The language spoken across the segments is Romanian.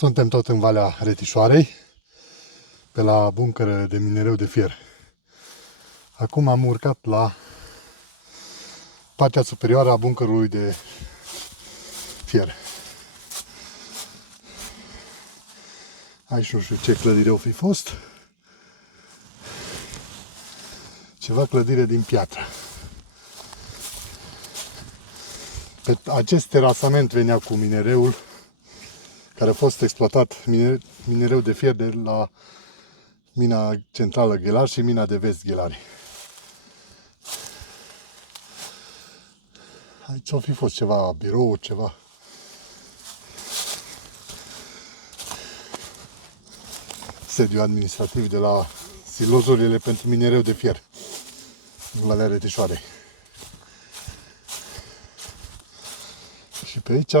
Suntem tot în Valea Retișoarei, pe la buncărele de minereu de fier. Acum am urcat la partea superioară a buncărului de fier. Aici nu știu ce clădire o fi fost. Ceva clădire din piatră. Pe acest terasament venea cu minereul care a fost exploatat, minereu de fier de la mina centrală Ghelari și mina de vest Ghelari. Aici o fi fost ceva birou, ceva. Sediu administrativ de la silozurile pentru minereu de fier în Valea Retișoarei. Și pe aici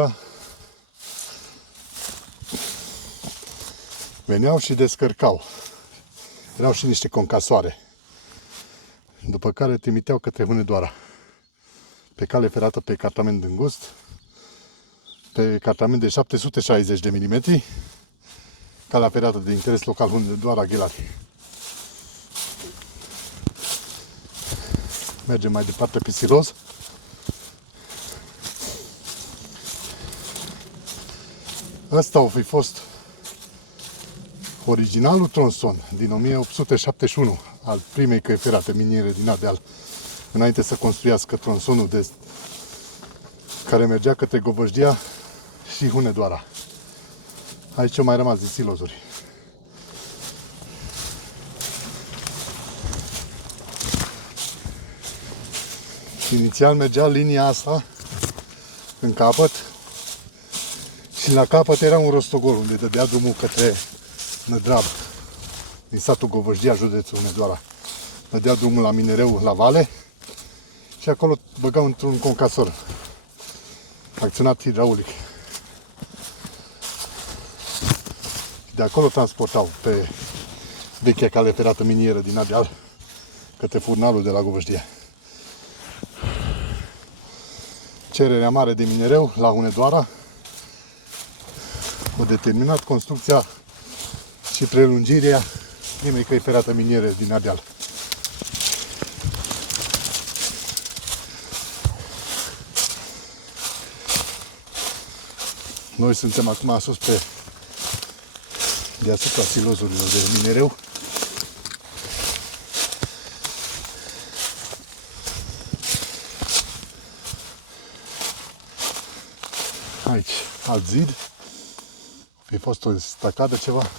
veneau și descărcau. Erau și niște concasoare. După care trimiteau către Hunedoara. Pe cale ferată pe cartament îngust, pe cartament de 760 de mm, calea ferată de interes local Hunedoara Ghelari. Mergem mai departe pe siloz. Ăsta a fi fost originalul tronson din 1871 al primei căi ferate miniere din Ardeal, înainte să construiască tronsonul care mergea către Govășdia și Hunedoara. Aici au mai rămas din silozuri. Inițial mergea linia asta în capăt și la capăt era un rostogol unde dădea drumul către Nădrab, din satul Govășdia, județul Hunedoara. Dădea drumul la minereu la vale și acolo băgau într-un concasor acționat hidraulic. De acolo transportau pe vechea cale ferată minieră din Ardeal către furnalul de la Govășdia. Cererea mare de minereu la Hunedoara a determinat construcția și prelungirea primei căi ferată miniere din Ardeal. Noi suntem acum sus pe deasupra silozurilor de minereu. Aici alt zid. Fi fost o stacadă ceva.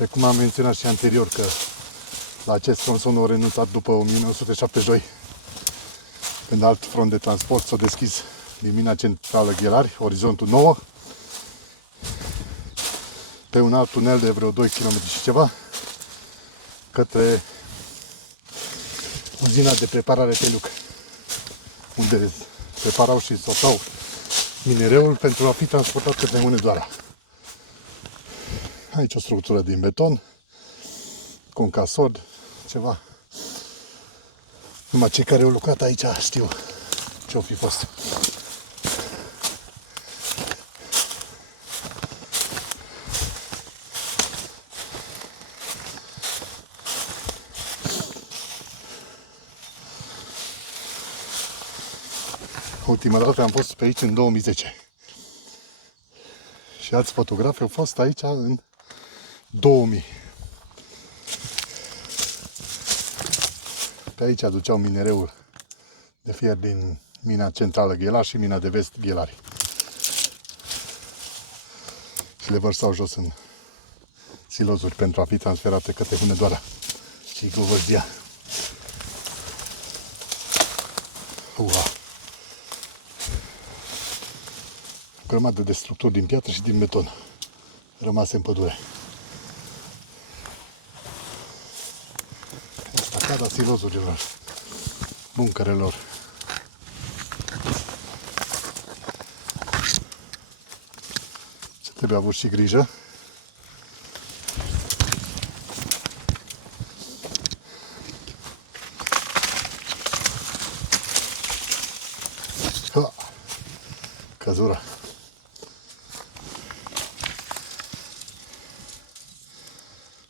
Pe cum am menționat și anterior că la acest tronson au renunțat după 1972, când alt front de transport s-a deschis din mina centrală Ghelari, orizontul 9, pe un alt tunel de vreo 2 km și ceva, către uzina de preparare Teluc, unde preparau și sortau minereul pentru a fi transportat către Hunedoara. Aici o structură din beton, concasor, ceva. Numai cei care au lucrat aici știu ce-o fi fost. Ultima dată am fost pe aici în 2010. Și alți fotografi au fost aici în 2000. Pe aici aduceau minereul de fier din mina centrală Ghelari și mina de vest Ghelari. Și le vărsau jos în silozuri pentru a fi transferate către Hunedoara și Govășdia. O grămadă de structuri din piatră și din beton rămase în pădure. Stacada silozurilor, buncărelor. Ce trebuie avut și grijă. căzură.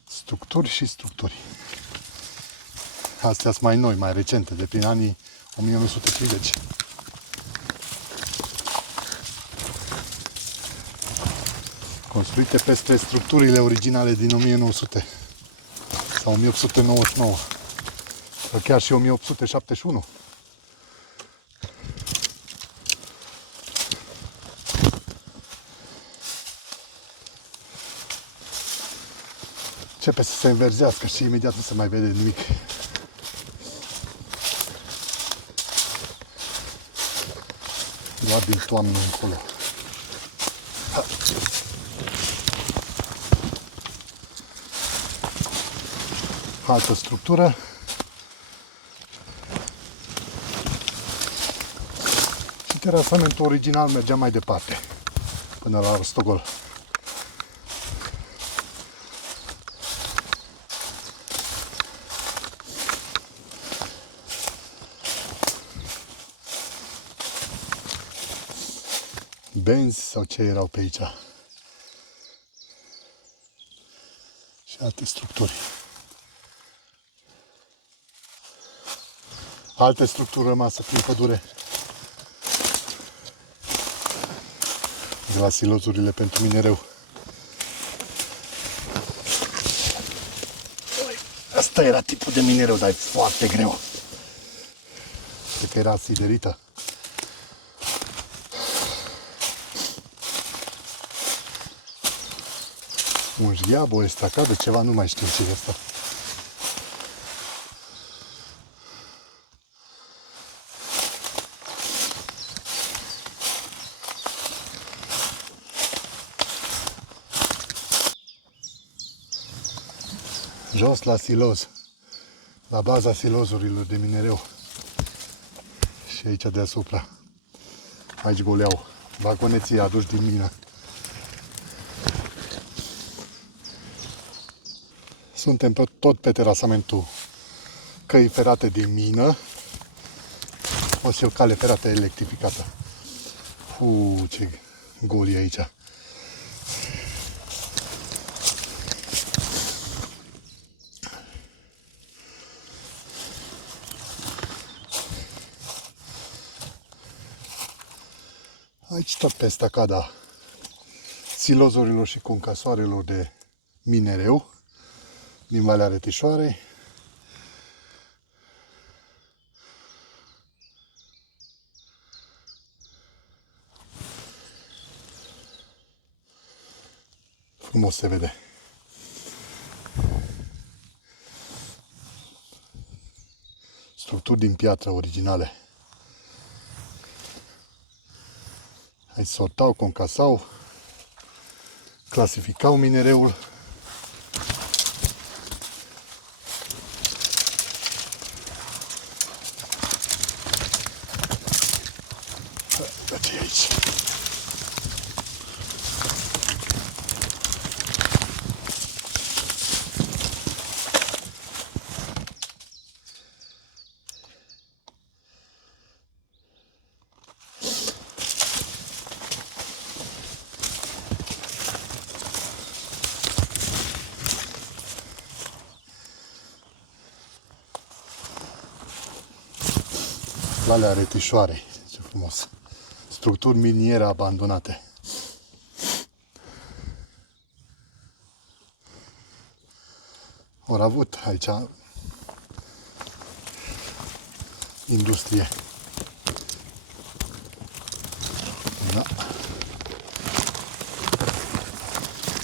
Structuri și structuri. Astea sunt mai noi, mai recente, de prin anii 1950. Construite peste structurile originale din 1900 sau 1899 sau chiar și 1871. Începe să se înverzească și imediat nu se mai vede nimic. Doar din toamnă încolo. Altă structură. Și terasamentul original mergea mai departe, până la Rostogol. Benzi sau ce erau pe aici. Și alte structuri. Alte structuri rămase prin pădure. De la silozurile pentru minereu. Asta era tipul de minereu, dar e foarte greu. Cred că era siderită. Un jgheab, o estacadă, ceva, nu mai știu ce e asta. Jos la siloz, la baza silozurilor de minereu. Și aici deasupra. Aici goleau vagoneții aduși din mină. Suntem tot pe terasamentul căi ferate de mină. O să o cale ferată electrificată. Ce gol e aici. Aici tot pe stacada silozurilor și concasoarelor de minereu din Valea Reteșoarei. Frumos se vede. Structuri din piatră originale. Aici sortau, concasau, clasificau minereul. Ce e aici? Valea Reteșoarei, ce frumos. Structuri miniere abandonate. Au avut aici industrie. Da.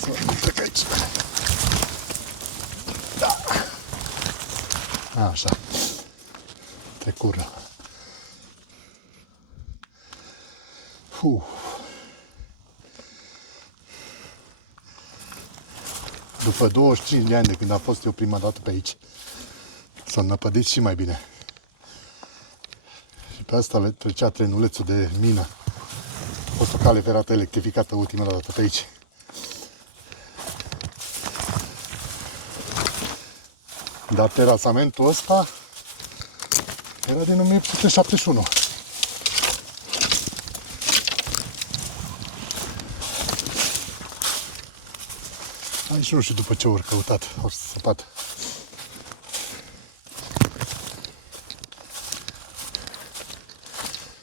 Să trec aici. Da. Așa. Trecură. După 25 de ani de când am fost eu prima dată pe aici, s-a năpădit și mai bine. Și pe asta trecea trenulețul de mină. A fost o cale ferată electrificată ultima dată pe aici. Dar terasamentul ăsta era din 1871. Aici nu știu după ce ori căutat, ori săpat.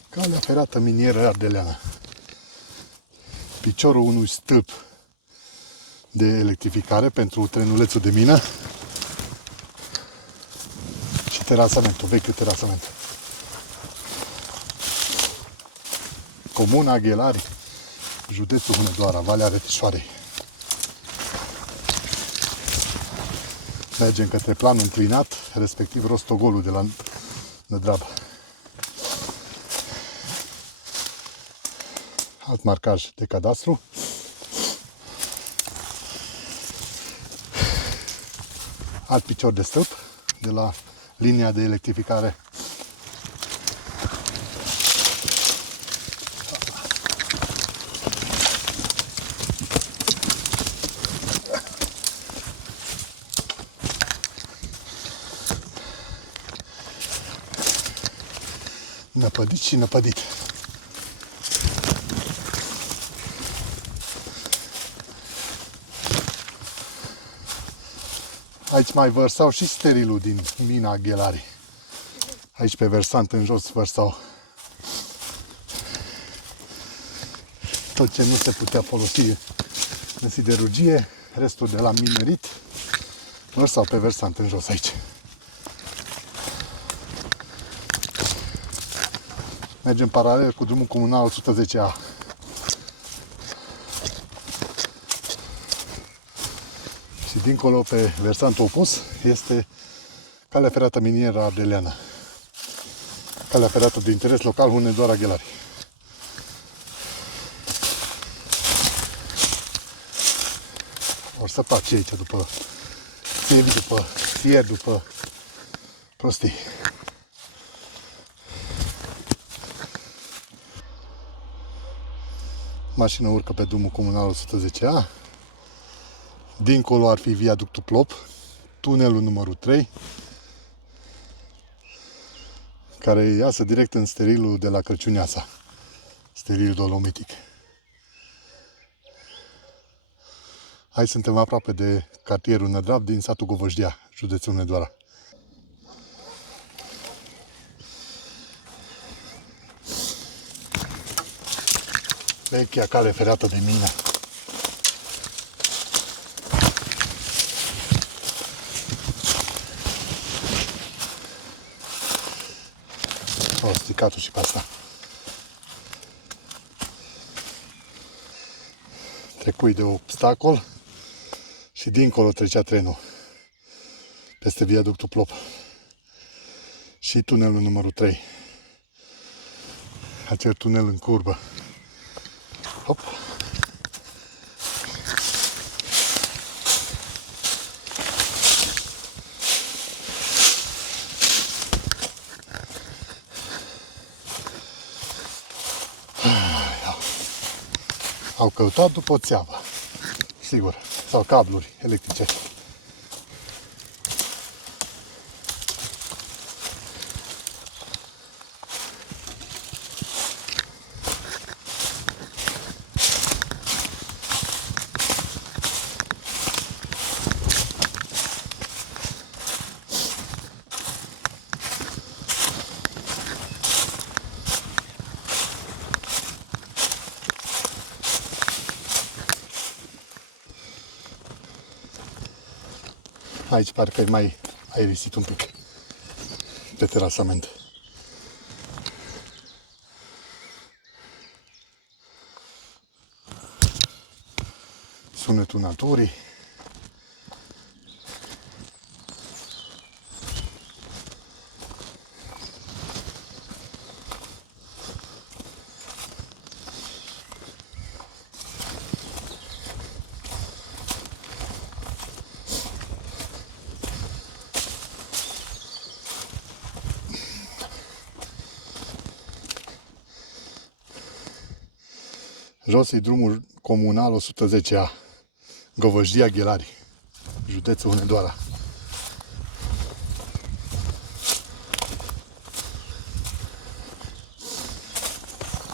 Calea ferată minieră ardeleană. Piciorul unui stâlp de electrificare pentru trenulețul de mină și terasamentul, vechiul terasament. Comuna Ghelari, județul Hunedoara, Valea Reteșoarei. Mergem către planul înclinat, respectiv rostogolul de la Nădrab. Alt marcaj de cadastru. Alt picior de stâlp de la linia de electrificare. Năpădit și năpădit. Aici mai vărsau și sterilul din mina Ghelari. Aici pe versant în jos vărsau tot ce nu se putea folosi în siderurgie, restul de la minerit, vărsau pe versant în jos aici. Mergem paralel cu drumul comunal 110A. Și dincolo, pe versantul opus, este calea ferată minieră ardeleană. Calea ferată de interes local Hunedoara Ghelari. Or să fac aici după țevi, după fier, după prostii. Mașina urcă pe drumul comunal 110A. Dincolo ar fi viaductul Plop, tunelul numărul 3, care iasă direct în sterilul de la Crăciuneasa, sterilul dolomitic. Aici suntem aproape de cartierul Nădrab din satul Govăjdea, județul Hunedoara. Vechea cale ferată de mină. O stricat-o și pe asta. Trecui de obstacol și dincolo trecea trenul. Peste viaductul Plop. Și tunelul numărul 3. Acel tunel în curbă. Hop. Au căutat după o țeavă, sigur, sau cabluri electrice. Aici parcă e mai aerisit un pic pe terasament. Sunetul naturii. Jos e drumul comunal 110A, Govăjdea Ghelari, județul Hunedoara.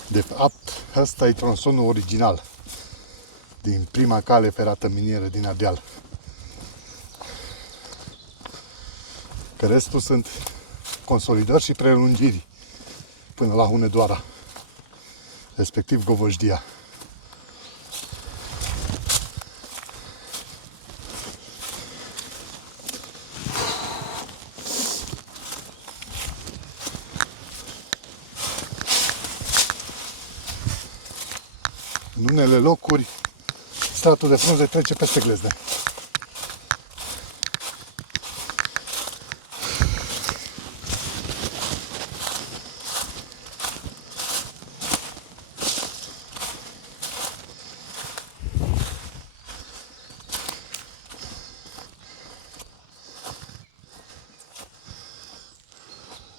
De fapt, ăsta e tronsonul original din prima cale ferată minieră din Ardeal. Că restul sunt consolidări și prelungiri până la Hunedoara, respectiv Govăjdia. În unele locuri, stratul de frunze trece peste glezne.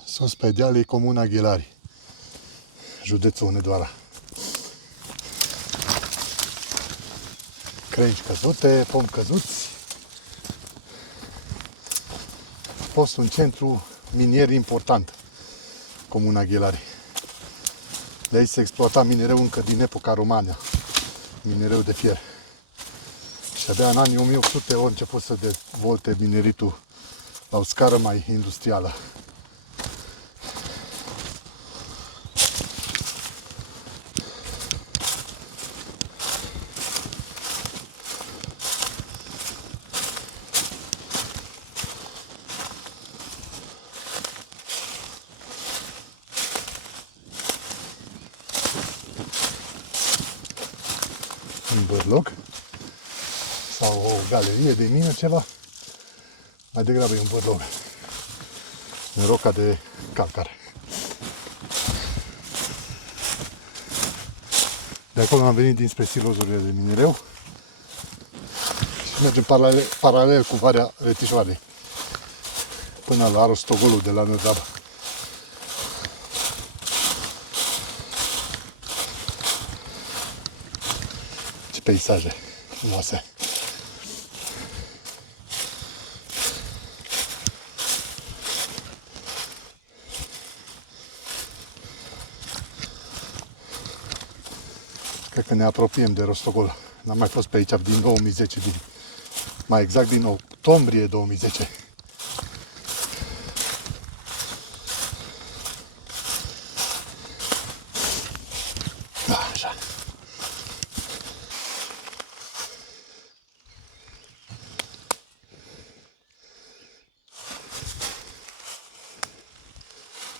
Sus pe deal e comuna Ghelari, județul Hunedoara. Crengi căzute, pomi căzuți. A fost un centru minier important, comuna Ghelari. De aici se exploata minereu încă din epoca romană, minereu de fier. Și abia în anii 1800 au început să dezvolte mineritul la o scară mai industrială. Un bărloc sau o galerie de mină, ceva, mai degrabă e un bărloc în roca de calcar. De acolo am venit dinspre silozurile de minereu și mergem paralel cu Valea Rețișoarei până la Rostogolul de la Nădraba. Ce peisaje frumoase! Cred că ne apropiem de Rostogol. N-am mai fost pe aici din 2010, mai exact din octombrie 2010. Așa.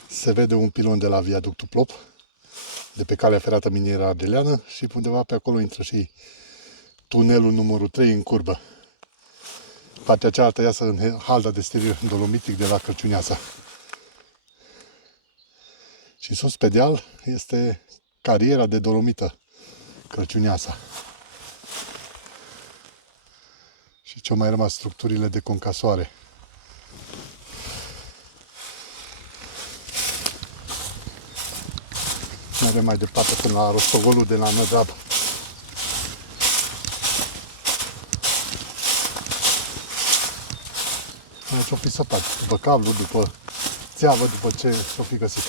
Se vede un pilon de la viaductul Plop, de pe calea ferată minieră ardeleană, și undeva pe acolo intră și tunelul numărul 3 în curbă. Partea cealaltă iasă în halda de steriu dolomitic de la Cărciuneasa. Și sus pe deal este cariera de dolomită Cărciuneasa. Și ce-au mai rămas structurile de concasoare. Mergem mai departe până la Rostogolul de la Nădraba. Ce-o fi săpat, după cablu, după țeavă, după ce și-o fi găsit.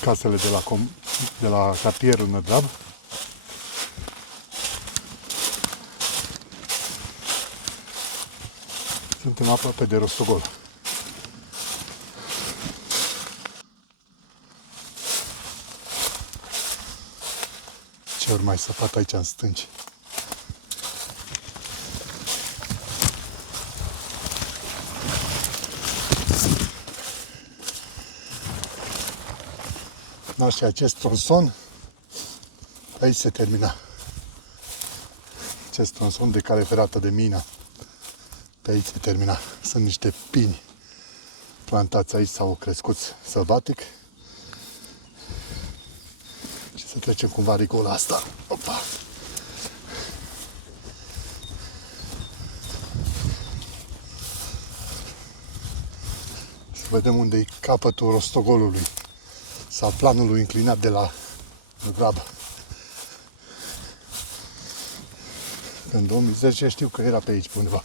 Casele de la cartierul Nădrab. Suntem aproape de Rostogol. Ce ori mai săpat aici în stânci. Da, și acest tronson aici se termina. Acest tronson de cale ferată de mină. Pe aici se termina. Sunt niște pini plantați aici sau crescuți sălbatic. Și să trecem cumva rigola asta. Opa! Să vedem unde e capătul Rostogolului sau planului inclinat de la Nădraba. În 2010 știu că era pe aici, pe undeva.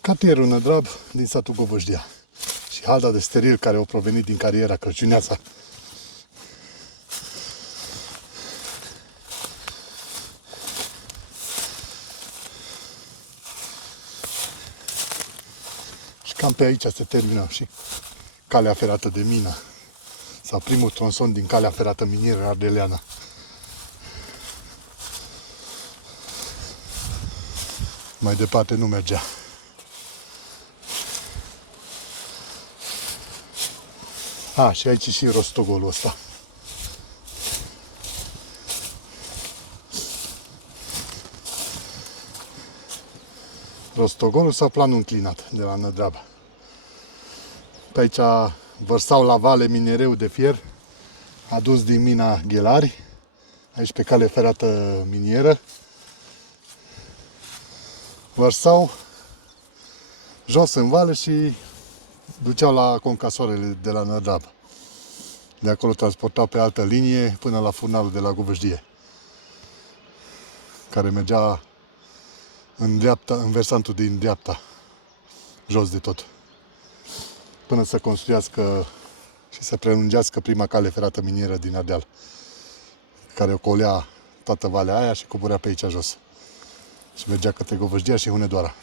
Cartierul Nădrab din satul Govășdia și halda de steril care au provenit din cariera Crăciuneața. Și cam pe aici se termină și calea ferată de mină sau primul tronson din calea ferată minieră ardeleană. Mai departe nu mergea. Și aici și rostogolul ăsta. Rostogolul sau planul înclinat de la Nădrab. Pe aici vărsau la vale minereu de fier adus din mina Ghelari, aici pe cale ferată minieră. Vărsau jos în vale și duceau la concasoarele de la Nădrab. De acolo transportau pe altă linie până la furnalul de la Govășdie, care mergea în dreapta, în versantul din dreapta, jos de tot, până să construiască și să prelungească prima cale ferată minieră din Ardeal, care ocolea toată valea aia și coborea pe aici jos. Și mergea către Govășdia și Hunedoara.